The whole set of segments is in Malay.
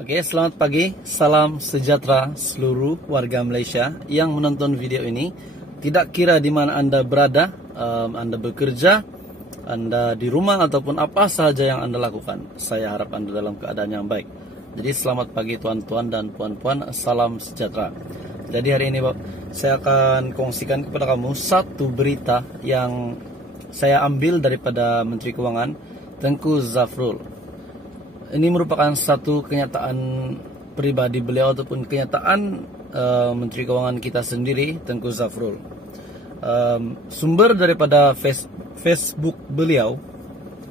Oke, selamat pagi, salam sejahtera seluruh warga Malaysia yang menonton video ini. Tidak kira di mana Anda berada, Anda bekerja, Anda di rumah ataupun apa saja yang Anda lakukan. Saya harap Anda dalam keadaan yang baik. Jadi selamat pagi tuan-tuan dan puan-puan, salam sejahtera. Jadi hari ini saya akan kongsikan kepada kamu satu berita yang saya ambil daripada Menteri Keuangan, Tengku Zafrul. Ini merupakan satu kenyataan pribadi beliau ataupun kenyataan Menteri Keuangan kita sendiri, Tengku Zafrul. Sumber daripada Facebook beliau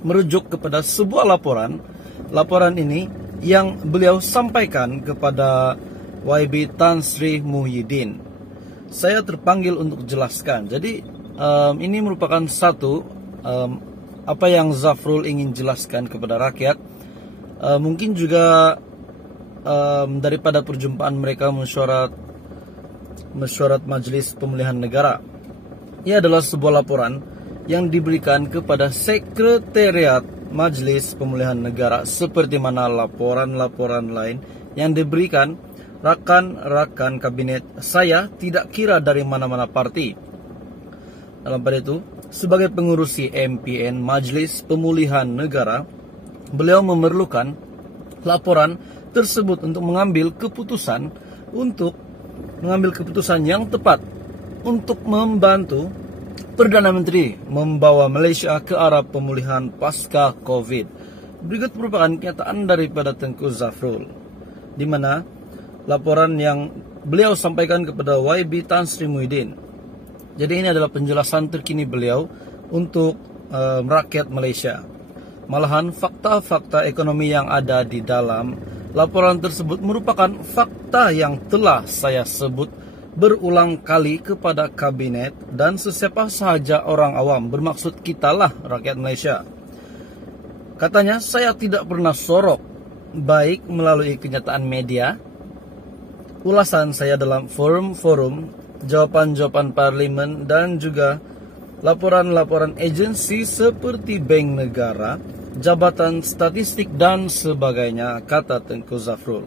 merujuk kepada sebuah laporan. Laporan ini yang beliau sampaikan kepada YB Tan Sri Muhyiddin. Saya terpanggil untuk jelaskan. Jadi ini merupakan satu apa yang Zafrul ingin jelaskan kepada rakyat. Mungkin juga daripada perjumpaan mereka mesyuarat Majelis Pemulihan Negara. Ia adalah sebuah laporan yang diberikan kepada Sekretariat Majelis Pemulihan Negara, seperti mana laporan-laporan lain yang diberikan rakan-rakan kabinet saya, tidak kira dari mana-mana parti. Dalam pada itu, sebagai pengurusi MPN Majelis Pemulihan Negara, beliau memerlukan laporan tersebut untuk mengambil keputusan yang tepat untuk membantu Perdana Menteri membawa Malaysia ke arah pemulihan pasca COVID. Berikut merupakan kenyataan daripada Tengku Zafrul, di mana laporan yang beliau sampaikan kepada YB Tan Sri Muhyiddin. Jadi ini adalah penjelasan terkini beliau untuk rakyat Malaysia. Malahan fakta-fakta ekonomi yang ada di dalam laporan tersebut merupakan fakta yang telah saya sebut berulang kali kepada kabinet dan sesiapa sahaja orang awam, bermaksud kitalah rakyat Malaysia. Katanya saya tidak pernah sorok, baik melalui kenyataan media, ulasan saya dalam forum-forum, jawapan-jawapan parlimen, dan juga laporan-laporan agensi seperti Bank Negara, Jabatan Statistik dan sebagainya, kata Tengku Zafrul.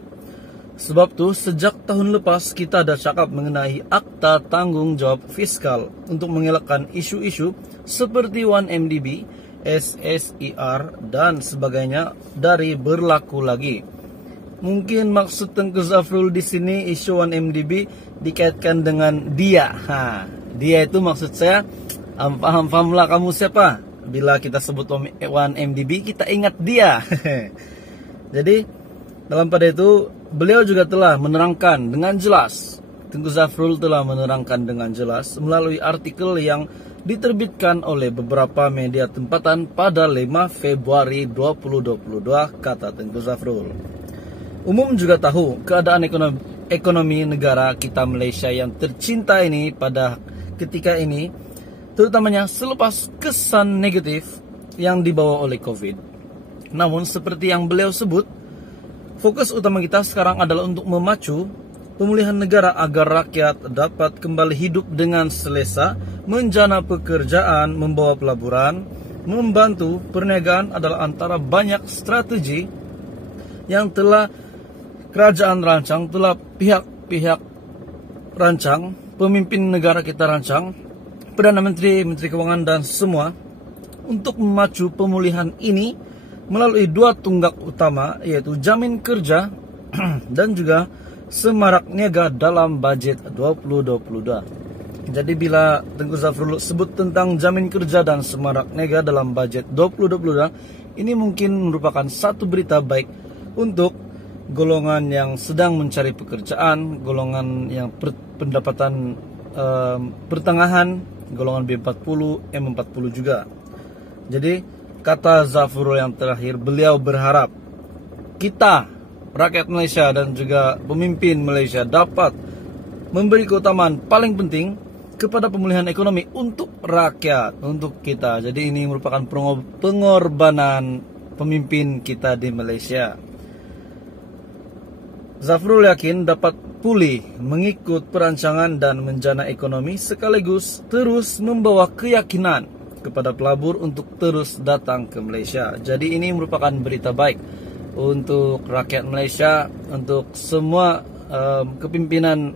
Sebab tu sejak tahun lepas kita dah cakap mengenai akta tanggungjawab fiskal untuk mengelakkan isu-isu seperti 1MDB, SSER dan sebagainya dari berlaku lagi. Mungkin maksud Tengku Zafrul di sini isu 1MDB dikaitkan dengan dia. Dia itu maksud saya, faham-fahamlah kamu siapa. Bila kita sebut 1MDB, kita ingat dia. Jadi, dalam pada itu, beliau juga telah menerangkan dengan jelas. Tengku Zafrul telah menerangkan dengan jelas melalui artikel yang diterbitkan oleh beberapa media tempatan pada 5 Februari 2022, kata Tengku Zafrul. Umum juga tahu keadaan ekonomi negara kita Malaysia yang tercinta ini pada ketika ini, terutamanya selepas kesan negatif yang dibawa oleh COVID. Namun seperti yang beliau sebut, fokus utama kita sekarang adalah untuk memacu pemulihan negara agar rakyat dapat kembali hidup dengan selesa, menjana pekerjaan, membawa pelaburan, membantu perniagaan adalah antara banyak strategi yang telah kerajaan rancang, telah pihak-pihak rancang, pemimpin negara kita rancang, Perdana Menteri, Menteri Keuangan dan semua, untuk memacu pemulihan ini melalui dua tunggak utama, yaitu jamin kerja dan juga semarak niaga dalam bajet 2022. Jadi bila Tengku Zafrul sebut tentang jamin kerja dan semarak niaga dalam bajet 2022, ini mungkin merupakan satu berita baik untuk golongan yang sedang mencari pekerjaan, golongan yang pendapatan pertengahan, golongan B40, M40 juga. Jadi kata Zafrul yang terakhir, beliau berharap kita, rakyat Malaysia dan juga pemimpin Malaysia dapat memberi keutamaan paling penting kepada pemulihan ekonomi untuk rakyat, untuk kita. Jadi ini merupakan pengorbanan pemimpin kita di Malaysia. Zafrul yakin dapat pulih mengikut perancangan dan menjana ekonomi sekaligus terus membawa keyakinan kepada pelabur untuk terus datang ke Malaysia. Jadi ini merupakan berita baik untuk rakyat Malaysia, untuk semua kepimpinan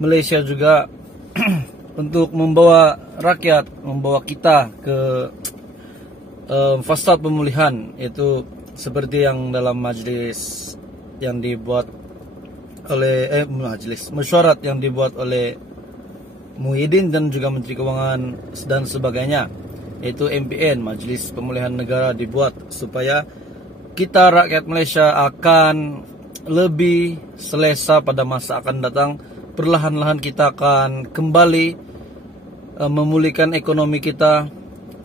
Malaysia juga untuk membawa rakyat, membawa kita ke fase pemulihan, yaitu seperti yang dalam majlis yang dibuat oleh mesyuarat yang dibuat oleh Muhyiddin dan juga Menteri Keuangan dan sebagainya, yaitu MPN, Majlis Pemulihan Negara, dibuat supaya kita rakyat Malaysia akan lebih selesa pada masa akan datang. Perlahan-lahan kita akan kembali memulihkan ekonomi kita,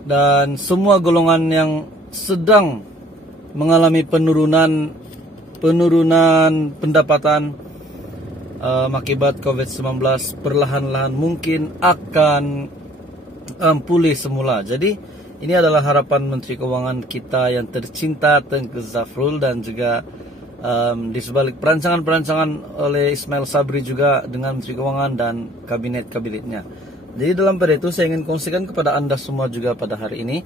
dan semua golongan yang sedang mengalami penurunan pendapatan akibat COVID-19 perlahan-lahan mungkin akan pulih semula. Jadi ini adalah harapan Menteri Keuangan kita yang tercinta Tengku Zafrul, dan juga di sebalik perancangan-perancangan oleh Ismail Sabri juga dengan Menteri Keuangan dan kabinet-kabinetnya. Jadi dalam pada itu saya ingin kongsikan kepada Anda semua juga pada hari ini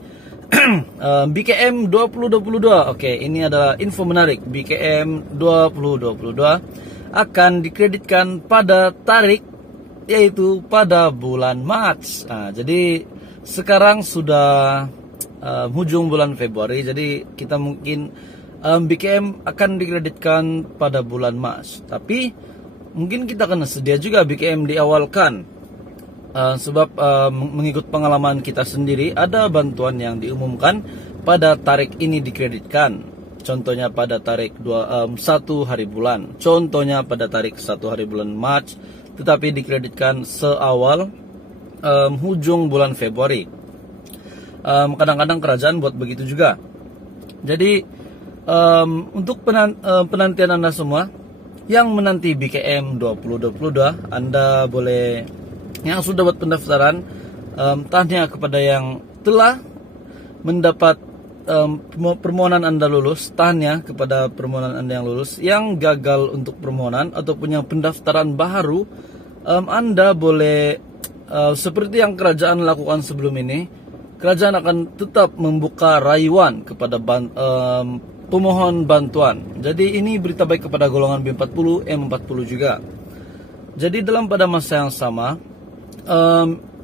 BKM 2022. Oke, ini adalah info menarik. BKM 2022 akan dikreditkan pada tarik, yaitu pada bulan Mac. Jadi sekarang sudah hujung bulan Februari, jadi kita mungkin BKM akan dikreditkan pada bulan Mac. Tapi mungkin kita kena sedia juga BKM diawalkan, sebab mengikut pengalaman kita sendiri, ada bantuan yang diumumkan pada tarik ini dikreditkan. Contohnya pada tarik 1 hari bulan, contohnya pada tarik 1 hari bulan Mac, tetapi dikreditkan seawal hujung bulan Februari. Kadang-kadang kerajaan buat begitu juga. Jadi untuk penantian Anda semua yang menanti BKM 2022, Anda boleh, yang sudah buat pendaftaran, tanya kepada yang telah mendapat permohonan Anda lulus, tanya kepada permohonan Anda yang lulus. Yang gagal untuk permohonan ataupun yang pendaftaran baru, Anda boleh seperti yang kerajaan lakukan sebelum ini, kerajaan akan tetap membuka rayuan kepada pemohon bantuan. Jadi ini berita baik kepada golongan B40, M40 juga. Jadi dalam pada masa yang sama,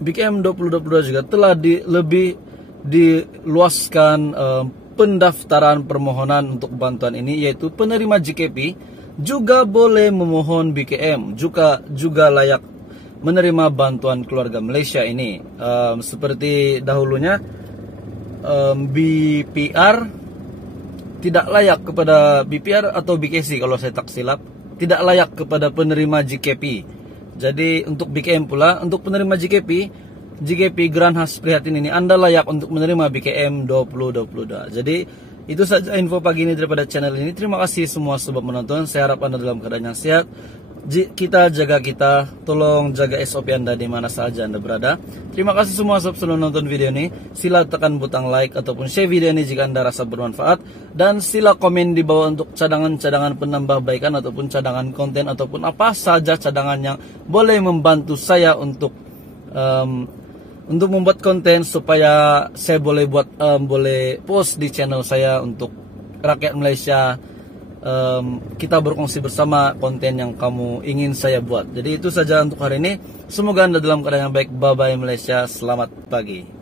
BKM 2022 juga telah lebih diluaskan pendaftaran permohonan untuk bantuan ini, yaitu penerima JKP juga boleh memohon BKM, juga layak menerima bantuan keluarga Malaysia ini. Seperti dahulunya BPR tidak layak kepada BPR atau BKC kalau saya tak silap, tidak layak kepada penerima JKP. Jadi untuk BKM pula, untuk penerima JKP Grant Khas Prihatin ini, Anda layak untuk menerima BKM 2022. Jadi itu saja info pagi ini daripada channel ini. Terima kasih semua sebab menonton. Saya harap Anda dalam keadaan yang sehat. Kita jaga kita, tolong jaga SOP Anda di mana saja Anda berada. Terima kasih semua sebab sudah nonton video ini. Sila tekan butang like ataupun share video ini jika Anda rasa bermanfaat, dan sila komen di bawah untuk cadangan-cadangan penambah baikan ataupun cadangan konten ataupun apa saja cadangan yang boleh membantu saya untuk membuat konten supaya saya boleh boleh post di channel saya untuk rakyat Malaysia. Kita berkongsi bersama konten yang kamu ingin saya buat. Jadi itu saja untuk hari ini. Semoga Anda dalam keadaan yang baik. Bye bye Malaysia. Selamat pagi.